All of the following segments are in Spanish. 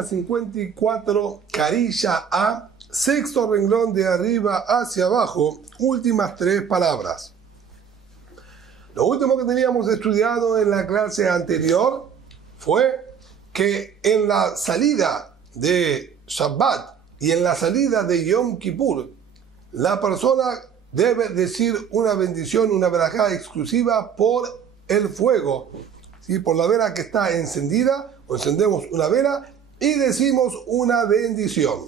página 54, carilla A, sexto renglón de arriba hacia abajo, últimas 3 palabras. Lo último que teníamos estudiado en la clase anterior fue que en la salida de Shabbat y en la salida de Yom Kippur, la persona debe decir una bendición, una verajá exclusiva por el fuego, ¿sí? Por la vela que está encendida, o encendemos una vela y decimos una bendición.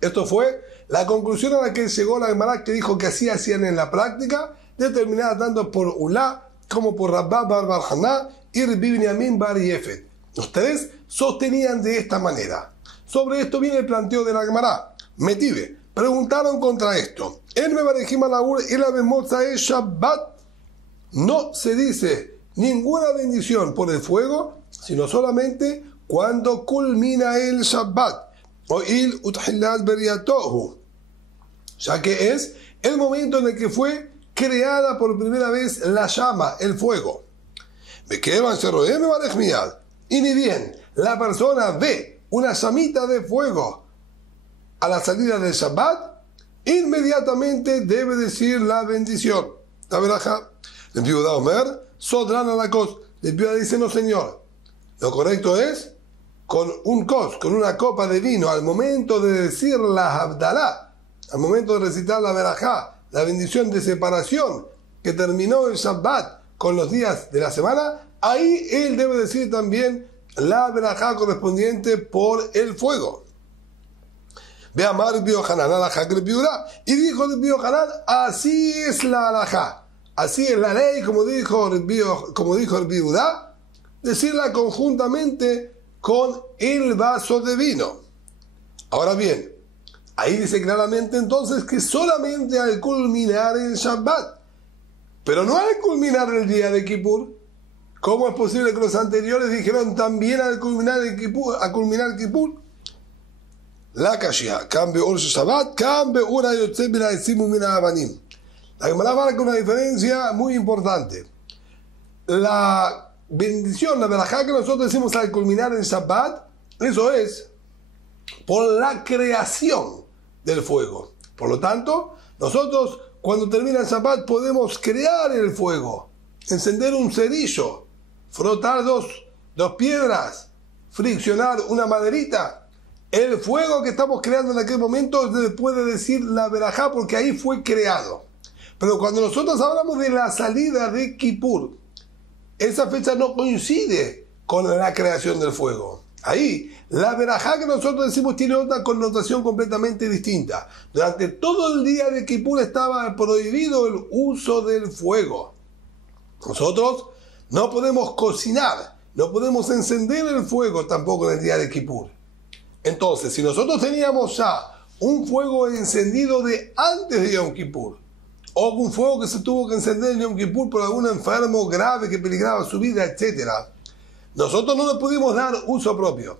Esto fue la conclusión a la que llegó la Gemara, que dijo que así hacían en la práctica, determinada tanto por Ulá como por Rabba bar Bar Haná y Rabbi Binyamin bar Yefet. Los 3 sostenían de esta manera. Sobre esto viene el planteo de la Gemara. Metive, preguntaron contra esto. En Mebarejim Alaur y la Bemotzae Shabbat no se dice ninguna bendición por el fuego, sino solamente cuando culmina el Shabbat, o il uthilat beriatohu, ya que es el momento en el que fue creada por primera vez la llama, el fuego. Y ni bien la persona ve una llamita de fuego a la salida del Shabbat, inmediatamente debe decir la bendición. La verajá. El Piudá Omer, Sodran a la cos. El Piudá dice, no señor. Lo correcto es con un cos, con una copa de vino, al momento de decir la Abdalá, al momento de recitar la verajá, la bendición de separación que terminó el Shabbat con los días de la semana, ahí él debe decir también la verajá correspondiente por el fuego. Ve a Mar Biohanan, alajá que el Piudá. Y dijo el Biohanan, así es la alajá. Así es la ley, como dijo el Piudá, decirla conjuntamente con el vaso de vino. Ahora bien, ahí dice claramente entonces que solamente al culminar el Shabbat, pero no al culminar el día de Kippur. ¿Cómo es posible que los anteriores dijeron también al culminar el Kippur, a culminar Kippur? La Kashia, cambio ur Shabbat, cambio ura yotze mina esimu mina abanim. La Gemara marca una diferencia muy importante. La bendición, la verajá que nosotros decimos al culminar el Shabbat, eso es por la creación del fuego. Por lo tanto, nosotros cuando termina el Shabbat podemos crear el fuego, encender un cerillo, frotar dos piedras, friccionar una maderita. El fuego que estamos creando en aquel momento se puede decir la verajá porque ahí fue creado. Pero cuando nosotros hablamos de la salida de Kippur, esa fecha no coincide con la creación del fuego. Ahí, la verajá que nosotros decimos tiene otra connotación completamente distinta. Durante todo el día de Kippur estaba prohibido el uso del fuego. Nosotros no podemos cocinar, no podemos encender el fuego tampoco en el día de Kippur. Entonces, si nosotros teníamos ya un fuego encendido de antes de Yom Kippur, o un fuego que se tuvo que encender en Yom Kippur por algún enfermo grave que peligraba su vida, etc., nosotros no le pudimos dar uso propio.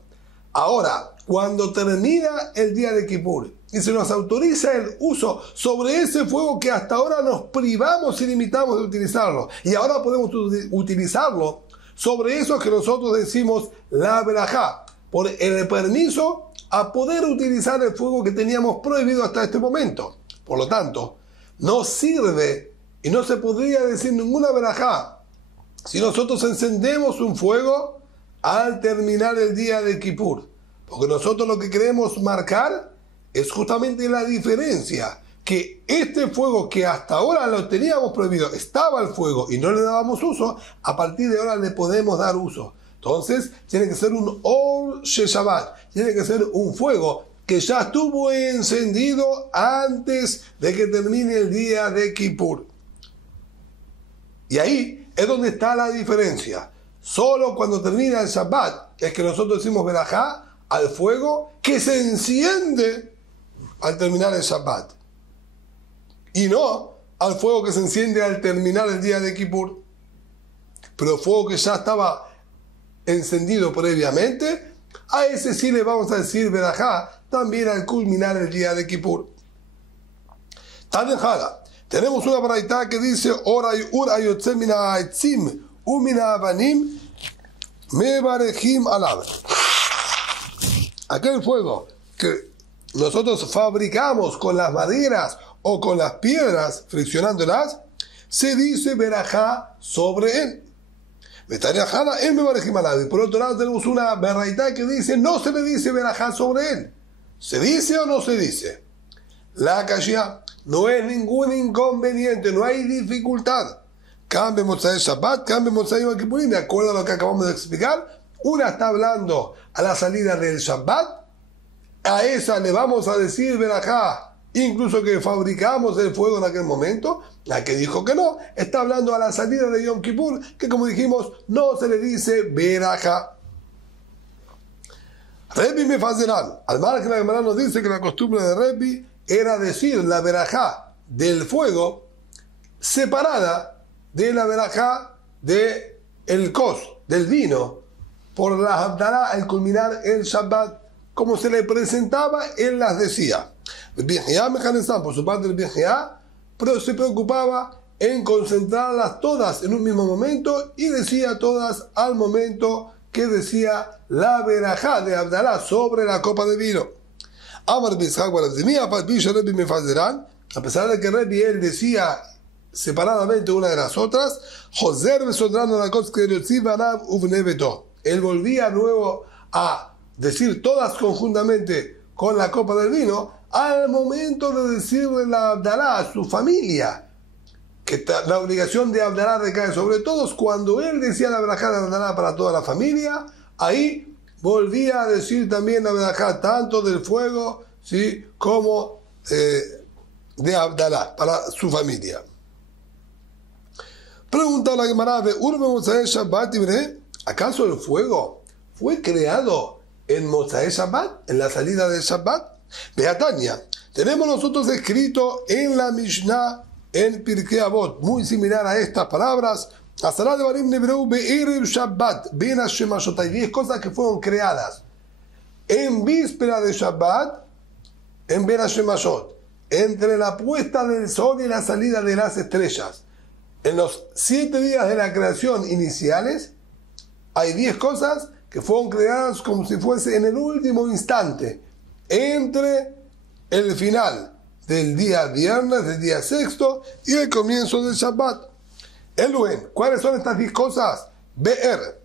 Ahora, cuando termina el día de Kippur y se nos autoriza el uso sobre ese fuego que hasta ahora nos privamos y limitamos de utilizarlo, y ahora podemos utilizarlo sobre eso que nosotros decimos la verajá, por el permiso a poder utilizar el fuego que teníamos prohibido hasta este momento. Por lo tanto, no sirve y no se podría decir ninguna verajá si nosotros encendemos un fuego al terminar el día de Kippur. Porque nosotros lo que queremos marcar es justamente la diferencia, que este fuego que hasta ahora lo teníamos prohibido, estaba el fuego y no le dábamos uso, a partir de ahora le podemos dar uso. Entonces tiene que ser un Or Shabbat, tiene que ser un fuego que ya estuvo encendido antes de que termine el día de Kippur. Y ahí es donde está la diferencia. Solo cuando termina el Shabbat es que nosotros decimos verajá al fuego que se enciende al terminar el Shabbat. Y no al fuego que se enciende al terminar el día de Kippur. Pero el fuego que ya estaba encendido previamente, a ese sí le vamos a decir verajá también al culminar el día de Kippur. Taden Jala, tenemos una braitá que dice Ora y ur ayotze mina etzim u mina abanim mebarejim alab. aquel fuego que nosotros fabricamos con las maderas o con las piedras, friccionándolas, se dice verajá sobre él. Por otro lado tenemos una beraitá que dice no se le dice verajá sobre él. ¿Se dice o no se dice? La kashia no es ningún inconveniente, no hay dificultad. Cambia Motzai Shabbat, cambia Motzai Yom Kippurim, de acuerdo a lo que acabamos de explicar. Una está hablando a la salida del Shabbat, a esa le vamos a decir verajá, incluso que fabricamos el fuego en aquel momento. La que dijo que no, está hablando a la salida de Yom Kippur, que como dijimos, no se le dice verajá. Rebbi Mefazerán, al margen la Gemara nos dice que la costumbre de Rebbi era decir la verajá del fuego separada de la verajá del kos, del vino, por la Havdalah al culminar el Shabbat. Como se le presentaba, él las decía. Por su parte, el Bijea se preocupaba en concentrarlas todas en un mismo momento y decía todas al momento que decía la verajá de Havdalah sobre la copa de vino. A pesar de que Rebbi él decía separadamente una de las otras, él volvía nuevo a decir todas conjuntamente con la copa del vino al momento de decirle la Havdalah a su familia, que la obligación de Havdalah recae sobre todos. Cuando él decía la verajá de Havdalah para toda la familia, ahí volvía a decir también la verajá tanto del fuego, ¿sí?, como de Havdalah para su familia. Pregunta la Gemara, ¿acaso el fuego fue creado en Motzai Shabbat, en la salida del Shabbat? Beatania, tenemos nosotros escrito en la Mishnah, en Pirkei Avot, muy similar a estas palabras, hay 10 cosas que fueron creadas en víspera de Shabbat, en Ben Hashemashot, entre la puesta del sol y la salida de las estrellas. En los 7 días de la creación iniciales, hay 10 cosas que fueron creadas como si fuese en el último instante, entre el final del día viernes, del día sexto, y el comienzo del Shabbat. Eluen, ¿cuáles son estas 10 cosas? Be'er,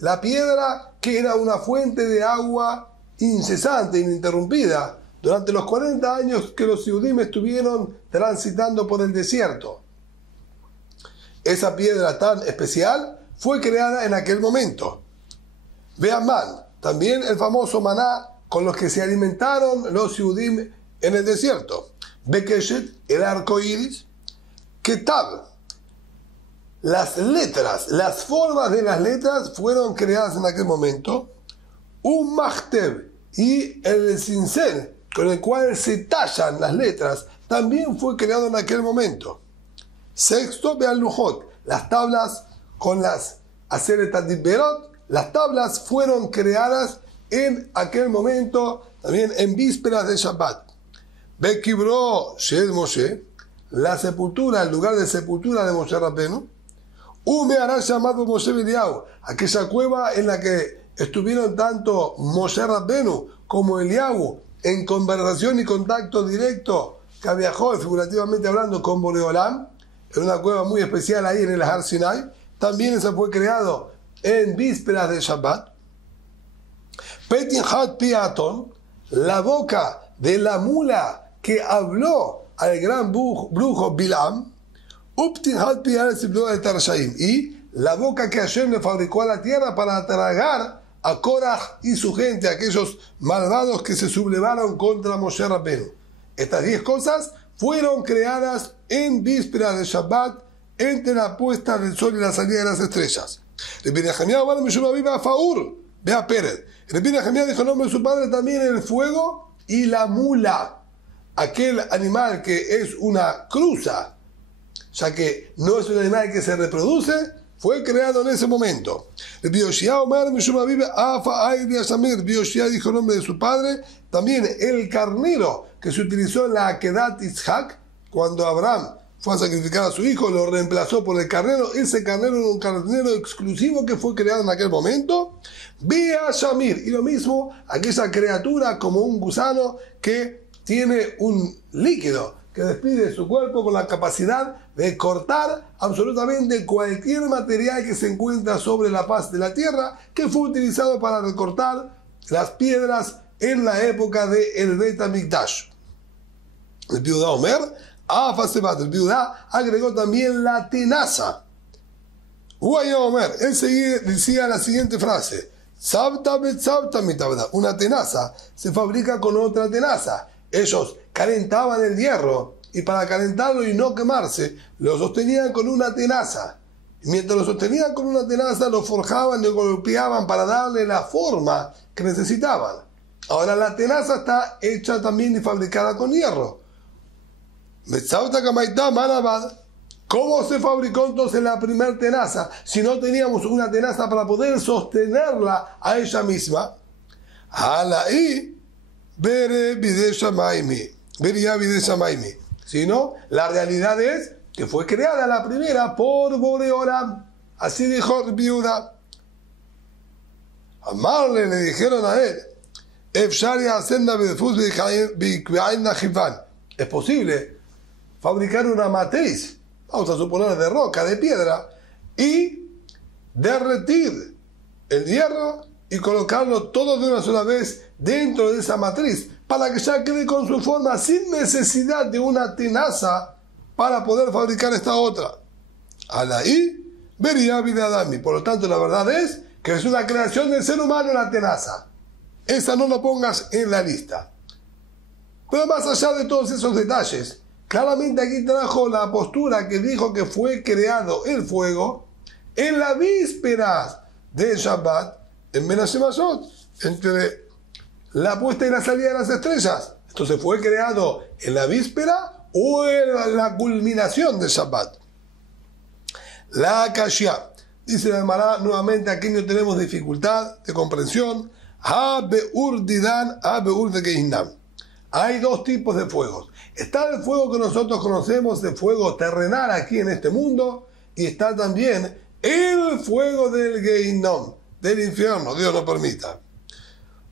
la piedra que era una fuente de agua incesante, ininterrumpida, durante los 40 años que los Yehudim estuvieron transitando por el desierto. Esa piedra tan especial fue creada en aquel momento. Be'aman, también el famoso maná con los que se alimentaron los Yehudim en el desierto. Bekeshet, el arco iris. Ketab, las letras, las formas de las letras fueron creadas en aquel momento. Un Machteb, y el cincel con el cual se tallan las letras también fue creado en aquel momento. Sexto, Be'al Lujot, las tablas con las Aseret HaDiberot, las tablas fueron creadas en aquel momento, también en vísperas de Shabbat. Bekibro Shel Moshe, la sepultura, el lugar de sepultura de Moshe Rabbenu. Umehará llamado Moshe Eliyahu, aquella cueva en la que estuvieron tanto Moshe Rabbenu como Eliyahu en conversación y contacto directo, que viajó figurativamente hablando con Boreolam, en una cueva muy especial ahí en el Har Sinai. También esa fue creado en vísperas de Shabbat. Petin Hat Piaton, la boca de la mula que habló al gran brujo Bilam. Uptin Hat Piaton, y la boca que Hashem le fabricó a la tierra para tragar a Korah y su gente, aquellos malvados que se sublevaron contra Moshe Rabbenu. Estas 10 cosas fueron creadas en vísperas de Shabbat, entre la puesta del sol y la salida de las estrellas. Rabbi Nehemiah dijo el nombre de su padre también el fuego y la mula, aquel animal que es una cruza, ya que no es un animal que se reproduce, fue creado en ese momento. Rabbi Yoshia dijo el nombre de su padre también el carnero que se utilizó en la Akedat Yitzhak, cuando Abraham fue a sacrificar a su hijo, lo reemplazó por el carnero. Ese carnero era un carnero exclusivo que fue creado en aquel momento. Vía Shamir. Y lo mismo, aquella criatura como un gusano que tiene un líquido que despide de su cuerpo con la capacidad de cortar absolutamente cualquier material que se encuentra sobre la faz de la tierra, que fue utilizado para recortar las piedras en la época del Beit HaMikdash. El Viudá Omer, el Viudá agregó también la tenaza. Omer, él decía la siguiente frase: una tenaza se fabrica con otra tenaza. Ellos calentaban el hierro y para calentarlo y no quemarse, lo sostenían con una tenaza. Y mientras lo sostenían con una tenaza, lo forjaban y lo golpeaban para darle la forma que necesitaban. Ahora la tenaza está hecha también y fabricada con hierro. ¿Cómo se fabricó entonces la primera tenaza si no teníamos una tenaza para poder sostenerla a ella misma? Sino la realidad es que fue creada la primera por Boreolam. Así dijo el Viuda. Amarle, le dijeron a él: es posible fabricar una matriz, vamos a suponer de roca, de piedra, y derretir el hierro y colocarlo todo de una sola vez dentro de esa matriz, para que ya quede con su forma sin necesidad de una tenaza para poder fabricar esta otra. Alaí vería Adami. Por lo tanto, la verdad es que es una creación del ser humano la tenaza. Esa no lo pongas en la lista. Pero más allá de todos esos detalles, claramente aquí trajo la postura que dijo que fue creado el fuego en la víspera del Shabbat, en Menashe Masot, entre la puesta y la salida de las estrellas. Entonces, ¿fue creado en la víspera o en la culminación del Shabbat? La Kashia. Dice la Gemara nuevamente, aquí no tenemos dificultad de comprensión. Hay dos tipos de fuegos. Está el fuego que nosotros conocemos, el fuego terrenal aquí en este mundo, y está también el fuego del Gehinnom, del infierno, Dios nos permita.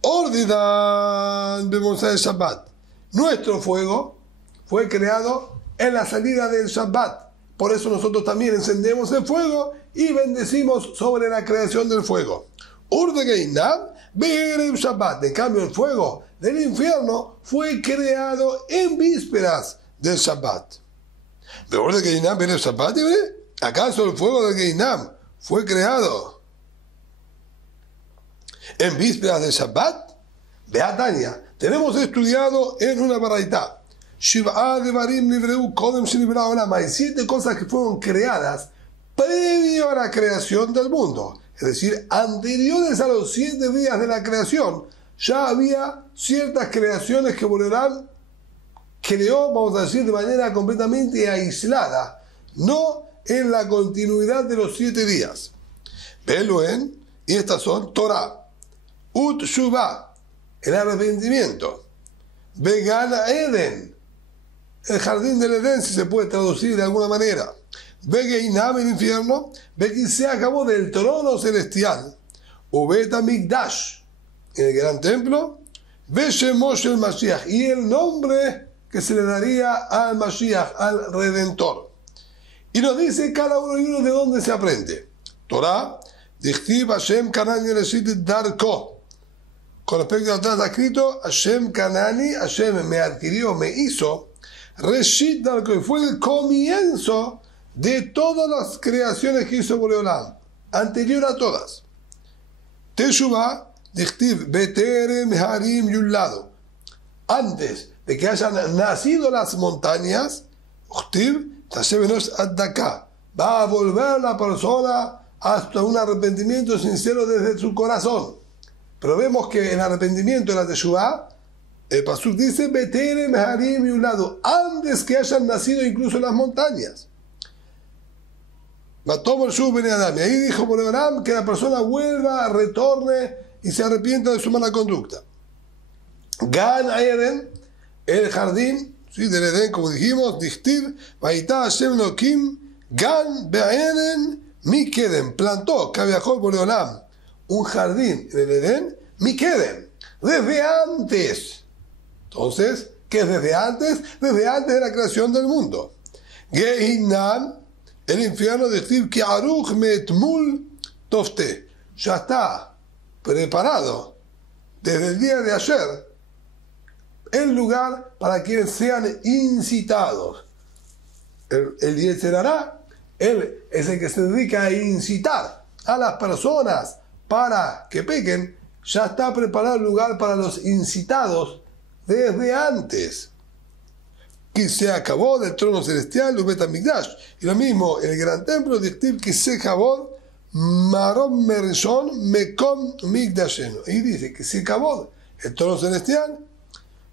Ordidan de Mosai Shabbat. Nuestro fuego fue creado en la salida del Shabbat. Por eso nosotros también encendemos el fuego y bendecimos sobre la creación del fuego. Urde Gehinnom, Be'erev Shabbat. En cambio, el fuego del infierno fue creado en vísperas del Shabbat. Be'erev Gehinnom, Be'erev Shabbat, ¿acaso el fuego del Gehinnom fue creado en vísperas del Shabbat? Beatania, tenemos estudiado en una baraita. Hay 7 cosas que fueron creadas previo a la creación del mundo. Es decir, anteriores a los 7 días de la creación, ya había ciertas creaciones que Boreolam creó, vamos a decir, de manera completamente aislada, no en la continuidad de los 7 días. Beluen, y estas son Torah, Ut Shuvah, el arrepentimiento, Begana Eden, el jardín del Edén, si se puede traducir de alguna manera, Begeinam, el infierno, Begin se acabó del trono celestial, Ubet HaMikdash, en el gran templo, Beshemosh el Mashiach, y el nombre que se le daría al Mashiach, al Redentor. Y nos dice cada uno y uno de dónde se aprende. Torah, Dichtiv Hashem Kanani Reshit Darko. Con respecto a atrás está escrito, Hashem Kanani, Hashem me adquirió, me hizo, Reshit Darko, y fue el comienzo de todas las creaciones que hizo Boreolam, anterior a todas. Teshuvah, Dichtiv Beterem Harim Yullado. Antes de que hayan nacido las montañas, Uchtiv, va a volver la persona hasta un arrepentimiento sincero desde su corazón. Pero vemos que el arrepentimiento de la Teshuvah, el Pasuk dice, Beterem Harim Yullado, antes que hayan nacido incluso las montañas. Y ahí dijo Boreolam que la persona vuelva, retorne y se arrepienta de su mala conducta. Gan Eden, el jardín ¿sí? Del Edén, como dijimos, Dichtiv, Vaitá Hashem Elohim, Gan Be'eden, Mikedem, plantó, Kaviahol Boreolam, un jardín en el Edén, Mikedem, desde antes. Entonces, ¿qué es desde antes? Desde antes de la creación del mundo. Gehinam, el infierno de Dichtiv, Ki Aruch Metmul Tofte, ya está preparado desde el día de ayer el lugar para que sean incitados. El Yetzer Hará, él es el que se dedica a incitar a las personas para que pequen. Ya está preparado el lugar para los incitados desde antes. Que se acabó del trono celestial, el Bet HaMikdash. Y lo mismo, el gran templo de Dichtiv, que se acabó Marom Merishon Mekom Mikdashenu. Y dice que se acabó el trono celestial,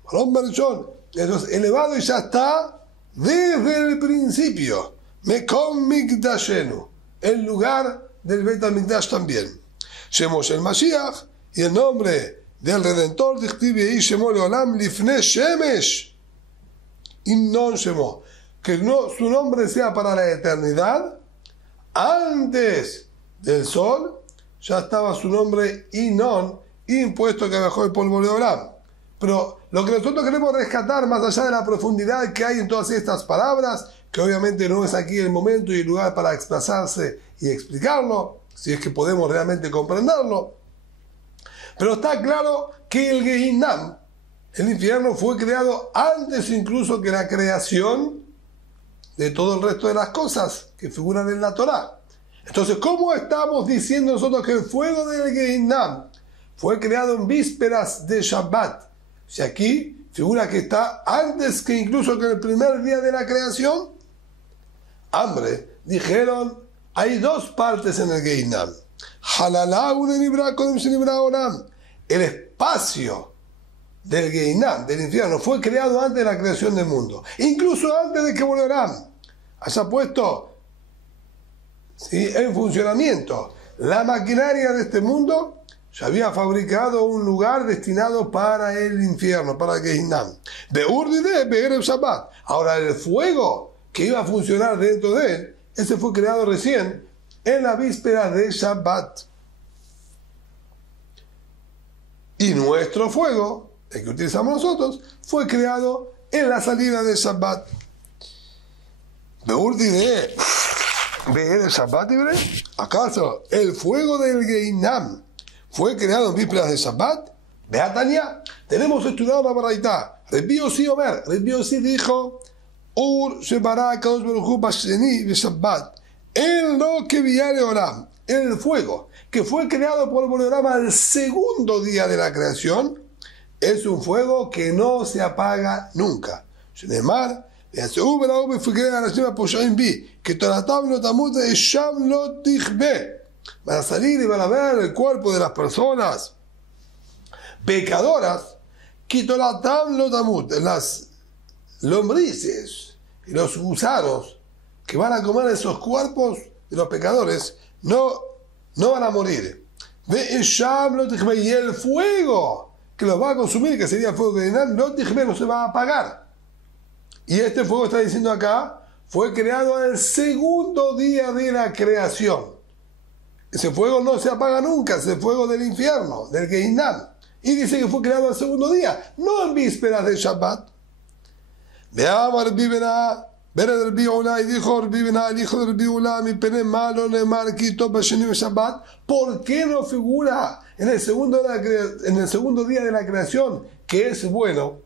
Marom Merishon, eso es elevado y ya está desde el principio. Mekom Mikdashenu, el lugar del Bet HaMikdash también. Shemosh el Mashiach, y el nombre del Redentor, Dichtiv Yehi Shemo Leolam Lifnei Shemesh, y non Shemo, que no, su nombre sea para la eternidad, antes del sol, ya estaba su nombre Inon, impuesto que bajó el polvo de Olam. Pero lo que nosotros queremos rescatar, más allá de la profundidad que hay en todas estas palabras, que obviamente no es aquí el momento y el lugar para expresarse y explicarlo, si es que podemos realmente comprenderlo, pero está claro que el Gehinam, el infierno, fue creado antes incluso que la creación de todo el resto de las cosas que figuran en la Torá. Entonces, ¿cómo estamos diciendo nosotros que el fuego del Gehinam fue creado en vísperas de Shabbat? O sea, aquí figura que está antes que incluso que el primer día de la creación. Hambre, dijeron, hay dos partes en el Gehinam. El espacio del Gehinam, del infierno, fue creado antes de la creación del mundo. Incluso antes de que Boreolam haya puesto, ¿sí?, en funcionamiento la maquinaria de este mundo, ya había fabricado un lugar destinado para el infierno, para el Gehinam. Ahora, el fuego que iba a funcionar dentro de él, ese fue creado recién en la víspera de Shabbat. Y nuestro fuego, el que utilizamos nosotros, fue creado en la salida de Shabbat. ¿Acaso el fuego del Gehinam fue creado en vísperas de Shabbat? Beatania, tenemos estudiado la Baraitá. Rabbi Yossi Omer, Rabbi Yossi dijo, Ur Shebará Kadosh Baruj Hu Basheni Shabbat, en lo que viale Olam, el fuego que fue creado por Boreolam al segundo día de la creación, es un fuego que no se apaga nunca. Shenemar, que van a salir y van a ver el cuerpo de las personas pecadoras, las lombrices y los gusanos que van a comer esos cuerpos de los pecadores no van a morir. Y el fuego que los va a consumir, que sería el fuego de Gehinam, no se va a apagar. Y este fuego, está diciendo acá, fue creado al segundo día de la creación. Ese fuego no se apaga nunca, es el fuego del infierno, del Gehinam. Y dice que fue creado al segundo día, no en vísperas de Shabbat. Veamos Rabbi Bená, y dijo Rabbi Bená, el hijo de Rabbi Ulam, mi pene malo, Neemar, Kito, Bashenim, Shabbat. ¿Por qué no figura en el segundo día de la creación que es bueno?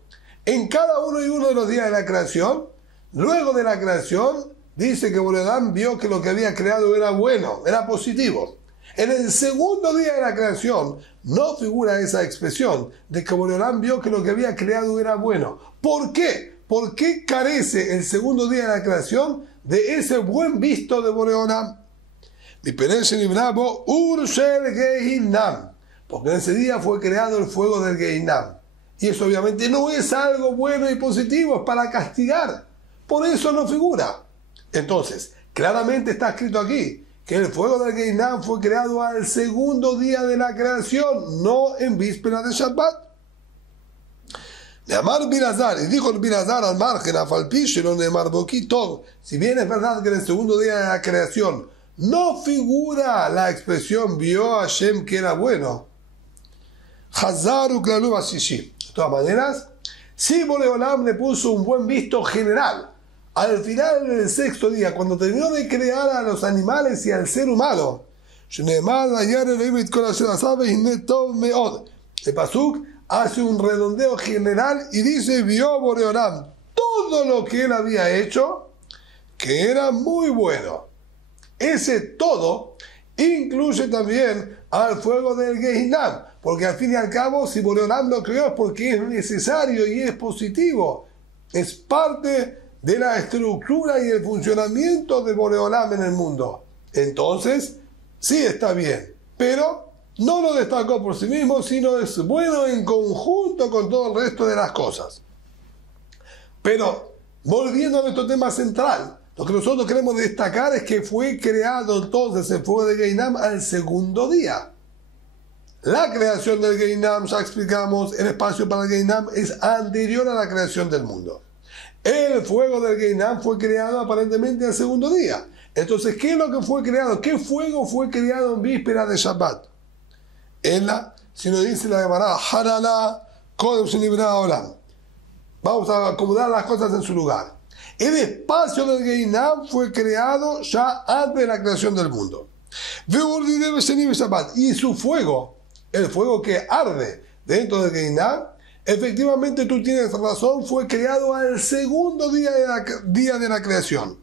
En cada uno y uno de los días de la creación, luego de la creación, dice que Boreolam vio que lo que había creado era bueno, era positivo. En el segundo día de la creación no figura esa expresión de que Boreolam vio que lo que había creado era bueno. ¿Por qué? ¿Por qué carece el segundo día de la creación de ese buen visto de Boreolam? Porque en ese día fue creado el fuego del Gehinam. Y eso obviamente no es algo bueno y positivo, es para castigar. Por eso no figura. Entonces, claramente está escrito aquí que el fuego del Gehinam fue creado al segundo día de la creación, no en víspera de Shabbat. De Amar Bilazar, y dijo el Bilazar al margen, a Falpishelo de Marboquito, si bien es verdad que en el segundo día de la creación no figura la expresión vio a Hashem que era bueno, Hazaru Klalu Ashishi. De todas maneras, sí Boreolam le puso un buen visto general. Al final del sexto día, cuando terminó de crear a los animales y al ser humano, el Pasuk hace un redondeo general y dice, vio Boreolam todo lo que él había hecho, que era muy bueno. Ese todo incluye también al fuego del Gehinam, porque al fin y al cabo, si Boreolam lo creó es porque es necesario y es positivo. Es parte de la estructura y el funcionamiento de Boreolam en el mundo. Entonces, sí está bien, pero no lo destacó por sí mismo, sino es bueno en conjunto con todo el resto de las cosas. Pero, volviendo a nuestro tema central, lo que nosotros queremos destacar es que fue creado entonces el fuego de Gehinam al segundo día. La creación del Gehinam, ya explicamos, el espacio para el Gehinam es anterior a la creación del mundo. El fuego del Gehinam fue creado aparentemente al segundo día. Entonces, ¿qué es lo que fue creado? ¿Qué fuego fue creado en víspera de Shabbat? Si nos dice la Gemara, Harala, Kodem Shenibra Olam. Vamos a acomodar las cosas en su lugar. El espacio del Gehinam fue creado ya antes de la creación del mundo. Y su fuego, el fuego que arde dentro del Gehinam, efectivamente tú tienes razón, fue creado al segundo día de la creación.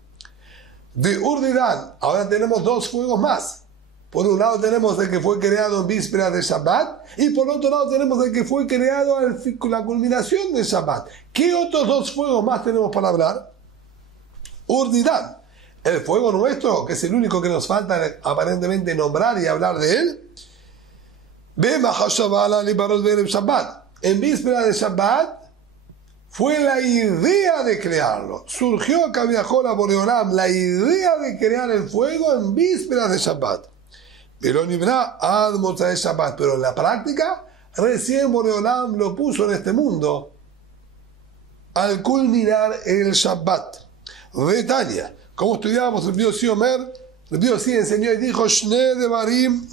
De Urdidan, ahora tenemos dos fuegos más. Por un lado tenemos el que fue creado en víspera de Shabbat y por otro lado tenemos el que fue creado a la culminación de Shabbat. ¿Qué otros dos fuegos más tenemos para hablar? Urdidan, el fuego nuestro, que es el único que nos falta aparentemente nombrar y hablar de él. En víspera de Shabbat fue la idea de crearlo. Surgió a Kaviahol a Boreolam la idea de crear el fuego en víspera de Shabbat. Pero en la práctica, recién Boreolam lo puso en este mundo al culminar el Shabbat. Betania, como estudiábamos el Biosí Omer, el Biosí enseñó y dijo, Shne Devarim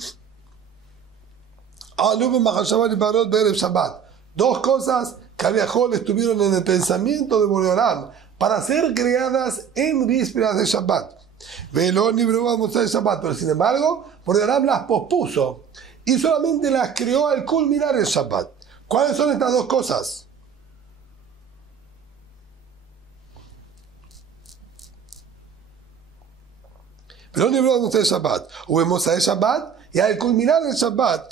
Alub Mahashabat y Barot Berev Shabbat. Dos cosas que Kaviahol estuvieron en el pensamiento de Boreolam para ser creadas en vísperas de Shabbat. Pero sin embargo, Boreolam las pospuso y solamente las creó al culminar el Shabbat. ¿Cuáles son estas dos cosas? Pero ni hablamos de Shabbat. Hubimos a Shabbat y al culminar el Shabbat,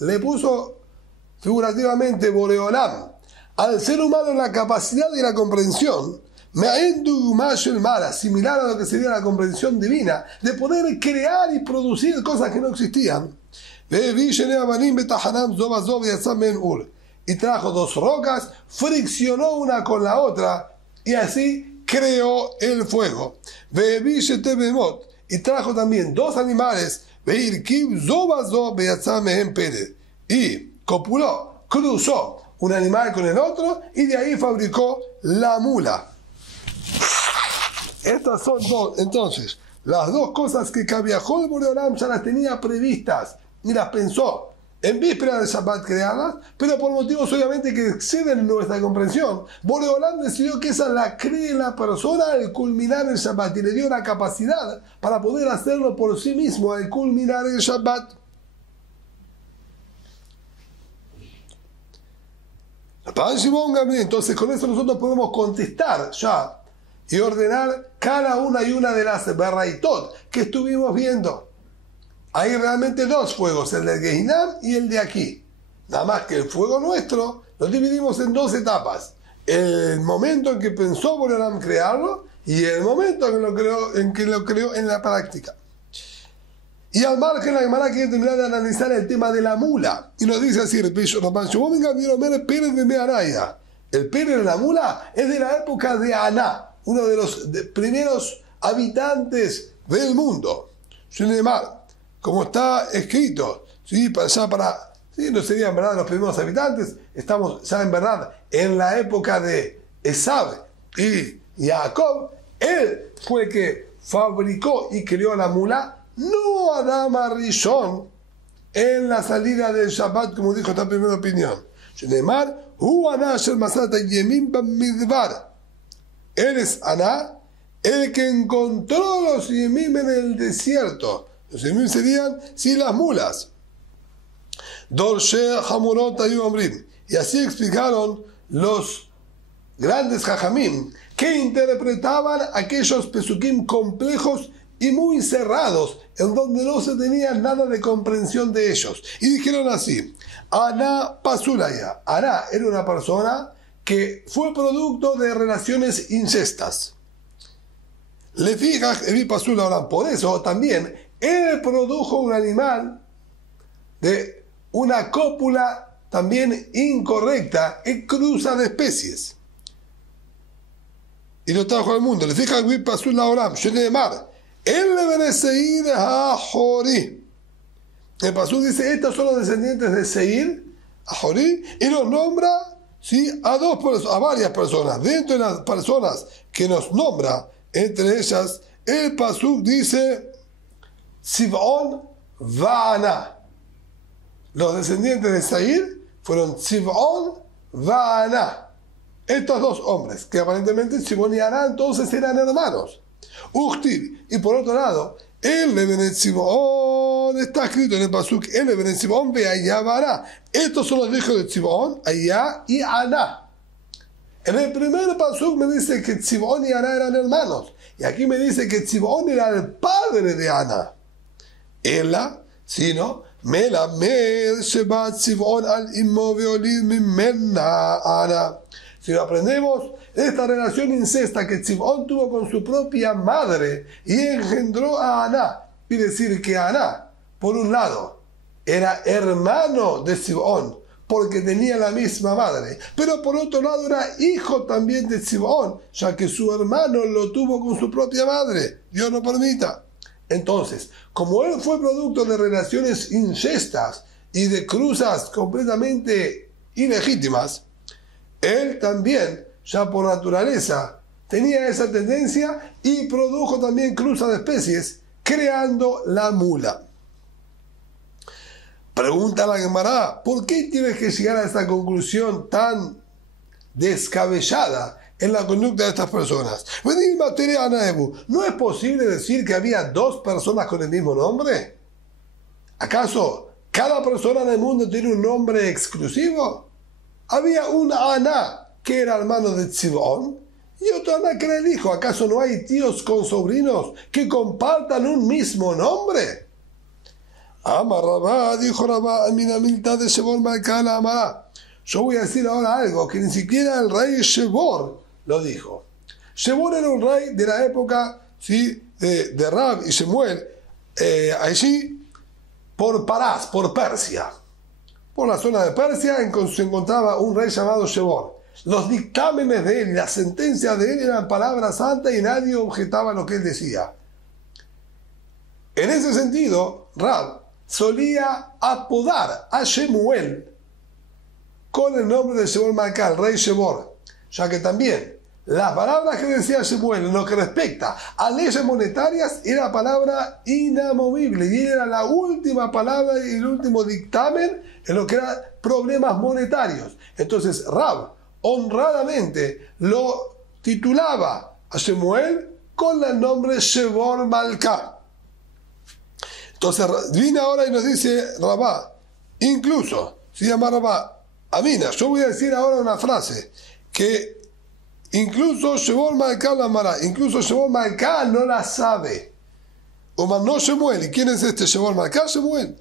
le puso figurativamente Boreolam al ser humano la capacidad y la comprensión, similar a lo que sería la comprensión divina, de poder crear y producir cosas que no existían. Y trajo dos rocas, friccionó una con la otra y así creó el fuego. Y trajo también dos animales y copuló, cruzó un animal con el otro y de ahí fabricó la mula. Estas son entonces las dos cosas que Kaviahol Boreolam ya las tenía previstas y las pensó en víspera de Shabbat creadas, pero por motivos obviamente que exceden nuestra comprensión. Boreolam decidió que esa la cree la persona al culminar el Shabbat y le dio la capacidad para poder hacerlo por sí mismo al culminar el Shabbat. Entonces con eso nosotros podemos contestar ya y ordenar cada una y una de las berraitot que estuvimos viendo. Hay realmente dos fuegos, el del Gehinam y el de aquí. Nada más que el fuego nuestro lo dividimos en dos etapas. El momento en que pensó Boreolam crearlo y el momento en que lo creó en la práctica. Y al margen la Gemara quiere terminar de analizar el tema de la mula. Y nos dice así, el Pérez de la mula es de la época de Aná, uno de los primeros habitantes del mundo. Como está escrito, ¿sí? Para ¿sí? No serían en verdad los primeros habitantes. Estamos ya en verdad en la época de Esab y Jacob. Él fue el que fabricó y creó la mula, no Adam Rishon, en la salida del Shabbat, como dijo esta primera opinión. Él es Aná, el que encontró los Yemim en el desierto. Los Yemim serían, sí, las mulas. Dorshe Hamurot Ayomrim. Y así explicaron los grandes Jajamim, que interpretaban aquellos pesukim complejos y muy cerrados, en donde no se tenía nada de comprensión de ellos. Y dijeron así: Aná Pasulaya. Aná era una persona que fue producto de relaciones incestas. Le fijas, Evi Pasul ahora, por eso también él produjo un animal de una cópula también incorrecta y cruza de especies. Y lo trajo al mundo. Le fijas, Evi Pasul ahora, Shenemar. Él le beneseir a Jorí. El Pasú dice: estos son los descendientes de Seir, a Jorí, y los nombra, ¿sí?, a varias personas. Dentro de las personas que nos nombra, entre ellas, el Pasú dice Sivón Va'ana. Los descendientes de Seir fueron Sivón Va'ana. Estos dos hombres, que aparentemente Sivón y Aná entonces eran hermanos. Uchtiv. Y por otro lado, el Lebenet Sivón, está escrito en el Pasuk, el Lebenet Sivón ve allá Vará. Estos son los hijos de Sivón, allá y Aná. En el primer Pasuk me dice que Sivón y Aná eran hermanos. Y aquí me dice que Sivón era el padre de Aná. Ella, sino, Mela Mer Shebat Sivón al Immoveolid Mimena Aná. Si lo aprendemos, esta relación incesta que Sivón tuvo con su propia madre y engendró a Aná. Quiere decir que Aná, por un lado, era hermano de Sivón porque tenía la misma madre, pero por otro lado era hijo también de Sivón, ya que su hermano lo tuvo con su propia madre. Dios no permita. Entonces, como él fue producto de relaciones incestas y de cruzas completamente ilegítimas, él también, ya por naturaleza, tenía esa tendencia y produjo también cruza de especies, creando la mula. Pregunta la Gemara: ¿por qué tienes que llegar a esta conclusión tan descabellada en la conducta de estas personas? ¿No es posible decir que había dos personas con el mismo nombre? ¿Acaso cada persona en el mundo tiene un nombre exclusivo? Había un Aná, que era hermano de Sivón, y otro Aná, que era el hijo. ¿Acaso no hay tíos con sobrinos que compartan un mismo nombre? Amar Rabá, dijo Rabá, Amina Milta de Shebor Malcala Amará. Yo voy a decir ahora algo que ni siquiera el rey Shebor lo dijo. Shebor era un rey de la época, ¿sí?, de Rab y Shemuel, allí por Parás, por Persia. Por la zona de Persia se encontraba un rey llamado Shebor. Los dictámenes de él, las sentencias de él eran palabras santas y nadie objetaba lo que él decía. En ese sentido, Rab solía apodar a Shemuel con el nombre de Shebor Malcá, rey Shebor, ya que también las palabras que decía Shemuel en lo que respecta a leyes monetarias era palabra inamovible y era la última palabra y el último dictamen en lo que eran problemas monetarios. Entonces Rab honradamente lo titulaba a Shemuel con el nombre Shebor Malcá. Entonces viene ahora y nos dice Rabá, incluso, se llama Rabá, Amina, yo voy a decir ahora una frase, que incluso Shebor Malcá la amará, incluso Shebor Malcá no la sabe. O no Shemuel, ¿y quién es este Shebor Malcá? Shemuel.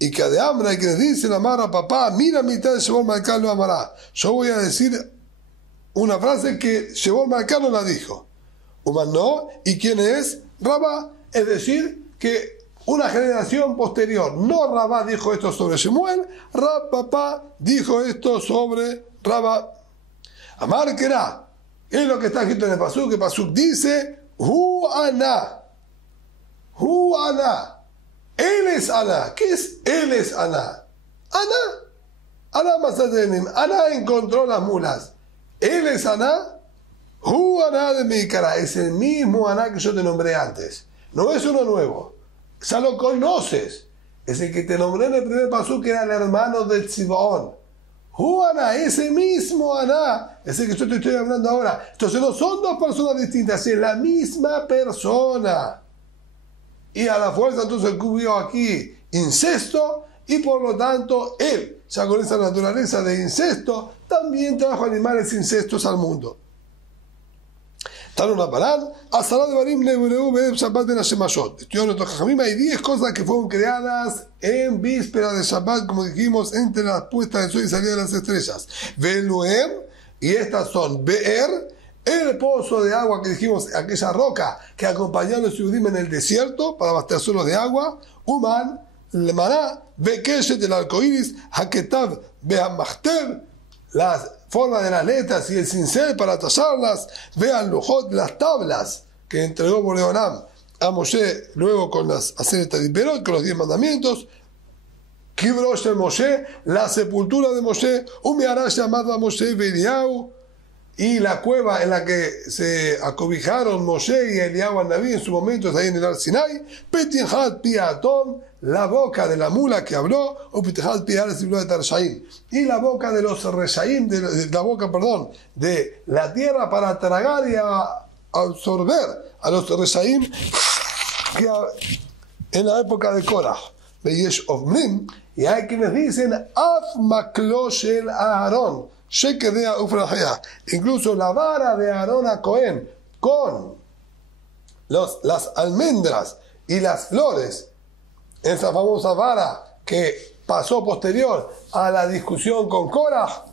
Y que de hambre hay que dice la mara papá, mira mitad de Shebor Malcá lo amará. Yo voy a decir una frase que Shebor Malcá no la dijo. O no, ¿y quién es? Rabá, es decir, que una generación posterior, no Rabá dijo esto sobre Shemuel, Rab papá dijo esto sobre Rabá. Amar Kerá, es lo que está escrito en el Pasuk, que el Pasuk dice, Hu Aná, Hu Aná, él es Aná. ¿Qué es él es Aná? Aná Masatenim, Aná encontró las mulas. Él es Aná, Aná de Mikara, es el mismo Aná que yo te nombré antes. No es uno nuevo, ya lo conoces. Es el que te nombré en el primer pasú, que era el hermano de Tzibaón. Aná, ese mismo Aná, es el que yo te estoy hablando ahora. Entonces no son dos personas distintas, es la misma persona. Y a la fuerza entonces cubrió aquí incesto, y por lo tanto él, ya con esa naturaleza de incesto, también trajo animales incestos al mundo. Talón a parar, hasta la de Barim Nebreu Be'eb Shabbat Ben Hashemashot. Estudió nuestro Jajamim, hay 10 cosas que fueron creadas en víspera de Shabbat, como dijimos, entre las puestas de sol y salida de las estrellas. Veluem, y estas son Be'er, el pozo de agua que dijimos, aquella roca que acompañó a los Yudim en el desierto para abastecerlos de agua. Uman, el maná, Bekeshet, el arcoíris, Haketav, Behamachtev, las formas de las letras y el cincel para tallarlas. Vean Lujot, las tablas que entregó Boreolam a Moshe luego con las Aseret Diperot, con los 10 mandamientos. Kibrosh el Moshe, la sepultura de Moshe. Umiarash llamado a Moshe Eliau, y la cueva en la que se acobijaron Moshe y Eliau Naví en su momento, ahí en el Ar Sinai. Petinhat Piatom, la boca de la mula que habló, o Petinhat Piares de Tarshaim, y la boca de los Reshaim, la boca, perdón, de la tierra para tragar y absorber a los Reshaim en la época de Korah. Veyesh Omrim, y hay quienes dicen Af Maklosh el Aarón, incluso la vara de Aarón a Cohen con las almendras y las flores, esa famosa vara que pasó posterior a la discusión con Korah,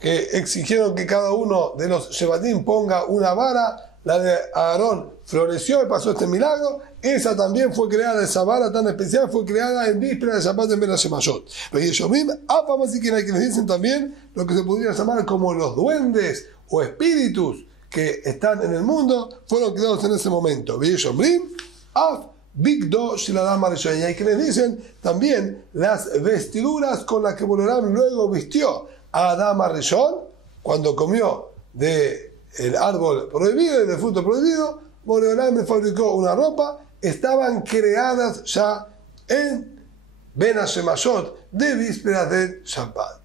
que exigieron que cada uno de los Shevatim ponga una vara. La de Aarón floreció y pasó este milagro. Esa también fue creada, esa vara tan especial fue creada en víspera de Shabbat en Ben Hashemashot. Pero ellos mismos, así que hay quienes dicen también lo que se podría llamar como los duendes o espíritus que están en el mundo, fueron creados en ese momento. Ellos mismos, Bigdo Shiladam Arishon. Y hay quienes dicen también las vestiduras con las que Boreolam luego vistió a Adam Arishon cuando comió del árbol prohibido y del fruto prohibido. Boreolam me fabricó una ropa, estaban creadas ya en Ben Hashemashot de vísperas del Shabbat.